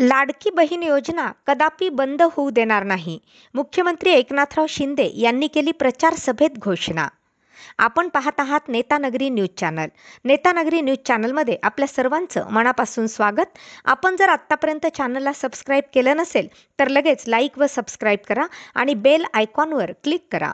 लाडकी बहीण योजना कदापि बंद होऊ देणार नाही. मुख्यमंत्री एकनाथराव शिंदे यांनी केली प्रचार सभेत घोषणा. आपण पाहत आहात नेतानगरी न्यूज चॅनल. नेतानगरी न्यूज चॅनलमध्ये आपल्या सर्वांचं मनापासून स्वागत. आपण जर आत्तापर्यंत चॅनलला सबस्क्राईब केलं नसेल तर लगेच लाईक व सबस्क्राईब करा आणि बेल आयकॉनवर क्लिक करा.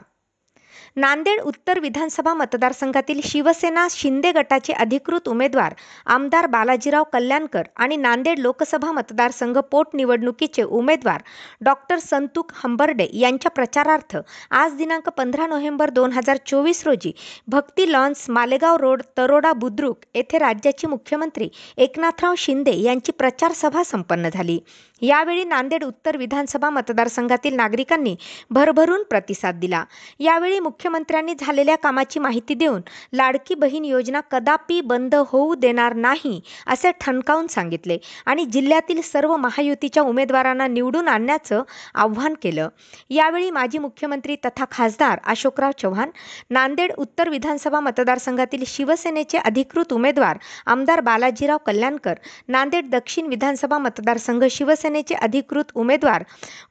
नांदेड उत्तर विधानसभा मतदारसंघातील शिवसेना शिंदे गटाचे अधिकृत उमेदवार आमदार बालाजीराव कल्याणकर आणि नांदेड लोकसभा मतदारसंघ पोटनिवडणुकीचे उमेदवार डॉक्टर संतुक हंबर्डे यांच्या प्रचारार्थ आज दिनांक 15 नोव्हेंबर 2024 रोजी भक्ती लॉन्स मालेगाव रोड तरोडा बुद्रुक येथे राज्याचे मुख्यमंत्री एकनाथराव शिंदे यांची प्रचार सभा संपन्न झाली. यावेळी नांदेड उत्तर विधानसभा मतदारसंघातील नागरिकांनी भरभरून प्रतिसाद दिला. यावेळी मुख्यमंत्र्यांनी झालेल्या कामाची माहिती देऊन लाडकी बहीण योजना कदापि बंद होऊ देणार नाही असे ठणकावून सांगितले आणि जिल्ह्यातील सर्व महायुतीच्या उमेदवारांना निवडून आणण्याचं आव्हान केलं. यावेळी माजी मुख्यमंत्री तथा खासदार अशोकराव चव्हाण, नांदेड उत्तर विधानसभा मतदारसंघातील शिवसेनेचे अधिकृत उमेदवार आमदार बालाजीराव कल्याणकर, नांदेड दक्षिण विधानसभा मतदारसंघ शिवसेनेचे अधिकृत उमेदवार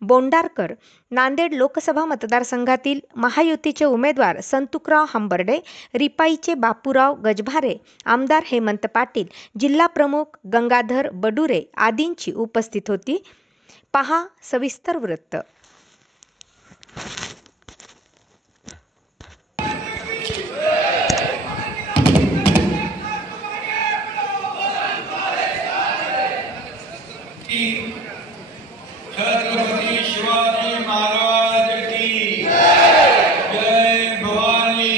बोंडारकर, नांदेड लोकसभा मतदारसंघातील महायुतीचे उमेदवार संतुकराव हंबर्डे, रिपाईचे बापूराव गजभारे, आमदार हेमंत पाटील, जिल्हा प्रमुख गंगाधर बडुरे आदींची उपस्थित होती. पहा सविस्तर वृत्त. छत्रपती शिवाजी महाराज की जय भवानी.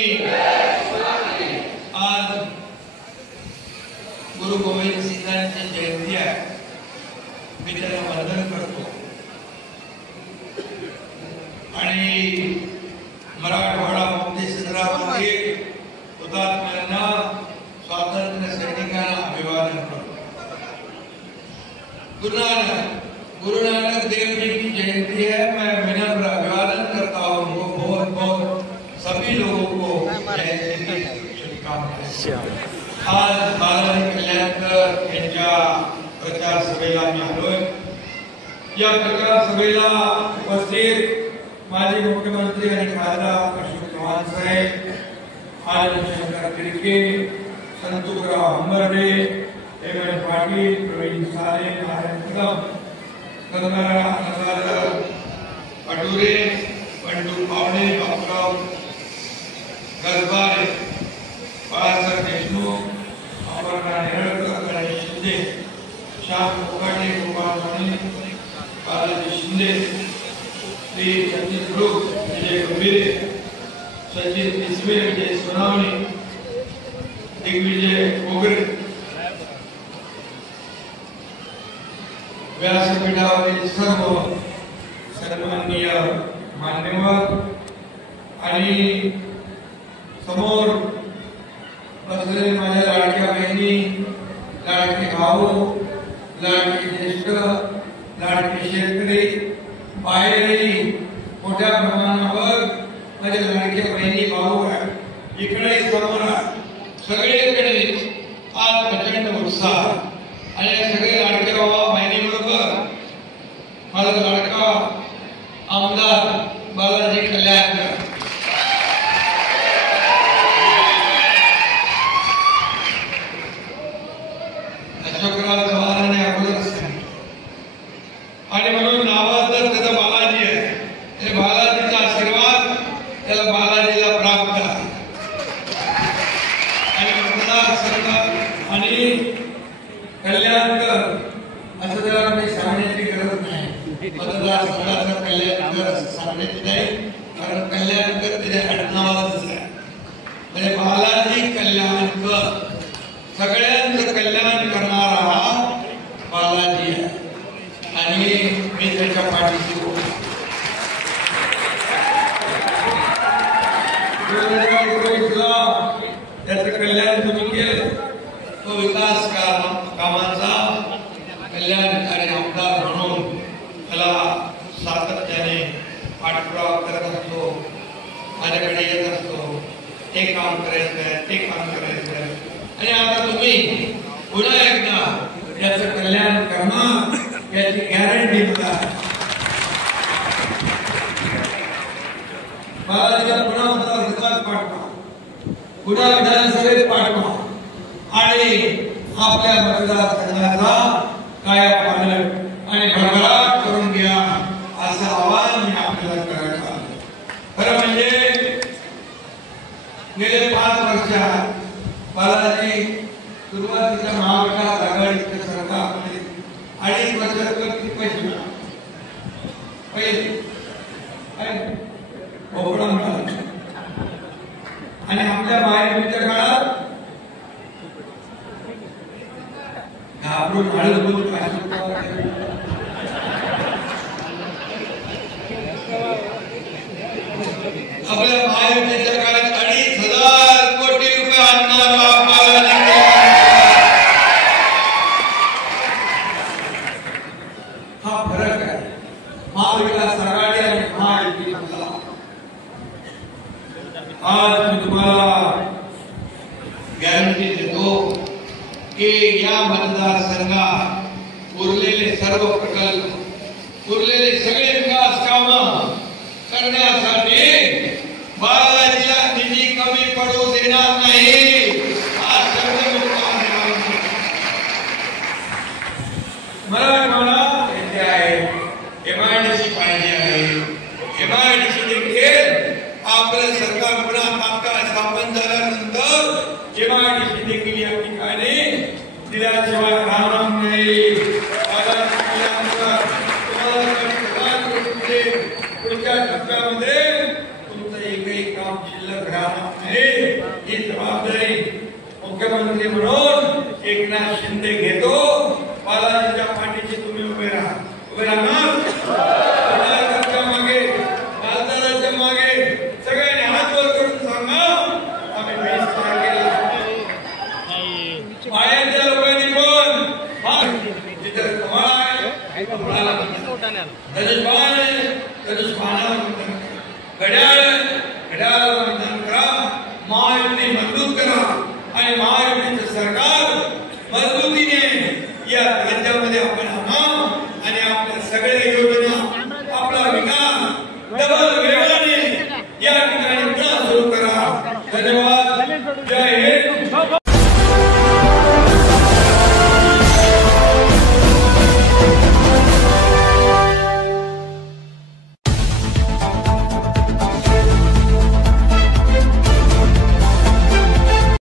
आज गुरु गोविंद सिंगांची जयंती आहे. मी त्यांना वंदन करतो आणि मराठवाडा मुक्ती संग्रामातील हुतात्म्यांना, स्वातंत्र्य सैनिकांना अभिवादन करतो. गुरु नानक देव जी की जयंती है. मैं विनम्र अभिवादन करता हूँ. बहुत बहुत सभी लोगों को जयंती की शुभकामनाएं. आज बालाजी कल्याणकर यांच्या प्रचार सभेला मी आलोय. या प्रचार सभेला उपस्थित माजी मुख्यमंत्री आणि खासदार अशोक चव्हाण साहेब, आनंद शंकर तिडके, संतुकराव हंबर्डे, हेमंत पाटील, प्रवीण सारे, नारायण कदम, गंगाधर बडुरे, बंडू पावडे, बापूराव गजभारे, बाळासाहेब देशमुख, अमरनाथ नेरळकर, गणेश शिंदे, श्याम कोकाटे, गोपाळ सोनी, बालाजी शिंदे, श्री सतीश ध्रुव, विजय गंभीरे, सचिन तिसवे, विजय सोनावणे, दिग्विजय गोगरे, व्यासपीठावरील सर्व सन्माननीय मान्यवर आणि समोर बसलेले माझ्या लाडक्या बहिणी, लाडके भाऊ, लाडके ज्येष्ठ, लाडके शेतकरी, बाहेरही मोठ्या प्रमाणावर माझ्या लाडक्या बहिणी भाऊ आहेत. इकडे समोर सगळीकडे आज प्रचंड उत्साह आणि सगळे लाडके बाबा बहिणीबरोबर माझा लाडका आमदार बालाजी कल्याणकर, अशोकराव चव्हाणांनी अगोदर सांगितलं आणि म्हणून नावाचं त्याचा बालाजी आहे. हे बालाजीचा आशीर्वाद त्याला बालाजीला प्राप्त आहे. आणि मतदारसंघ आणि कल्याणकर असं जरा मी सांगण्याची गरज नाही. मतदारसंघाचं कल्याणकर असं सांगण्याची नाही, कारण कल्याणकर त्याच्या आडनावाच आहे. म्हणजे बालाजी कल्याणकर, सगळ्यांचं कल्याण करणारा हा बालाजी आहे आणि मी त्याच्या पाठीशी उभा. त्याचं कल्याण तुम्ही केलं, तो विकास कामाचा कल्याणकारी आमदार म्हणून त्याला सातत्याने पाठपुरावा करत असतो. माझ्याकडे येत असतो, हे काम करायचं आहे, ते काम करायचं आहे. आणि आता तुम्ही पुन्हा एकदा याचं कल्याण करणार याची गॅरंटी मला आहे. महाराजांच्या पुन्हा मतदारसंघात पाठवा, पुन्हा विधानसभेत पाठवा आणि आपल्या मतदारसंघाचा कायापालट आणि भरभराट करून घ्या असं आवाहन मी आपल्याला करायचं आहे. खरं म्हणजे गेले 5 वर्षात बालाजी सुरुवातीच्या महाविकास आघाडीच्या सरकारमध्ये 2.5 वर्षात किती पैसे मिळाले? पहिले आणि आपल्या महायुतीच्या काळात घाबरून हळद बोलून आपल्या महायुतीच्या काळात 2,500 कोटी रुपये आणणारा हा फरक आहे महाविकास आघाडी आणि महायुतीमधला. आज मी तुम्हाला गॅरंटी देतो की या मतदारसंघात उरलेले सर्व प्रकल्प, उरलेले सगळे विकास कामं करण्यासाठी बालाजीला निधी कमी पडू देणार नाही. हा शब्द मी तुम्हाला देणार. मला येथे आहे MIDC पाहिजे आहे. MIDC देखील आपलं सरकार पुन्हा तात्काळ स्थापन झाल्यानंतर MIDC देखील या ठिकाणी दिल्याशिवाय राहणार नाही. पुढच्या टप्प्यामध्ये तुमचं एकही काम शिल्लक राहणार नाही. ही जबाबदारी मुख्यमंत्री म्हणून एकनाथ शिंदे घेतो. बालाजीच्या पाठीशी तुम्ही उभे राहा. उभे राहणार मागे, खासदाराच्या मागे सगळ्यांनी हात वर करून सांगा आम्ही बाहेरच्या लोकांनी पण जिथं कमळ आहे कमळाला घड्याळाला मतदान करा, महायुती मजबूत करा आणि महायुतीचं सरकार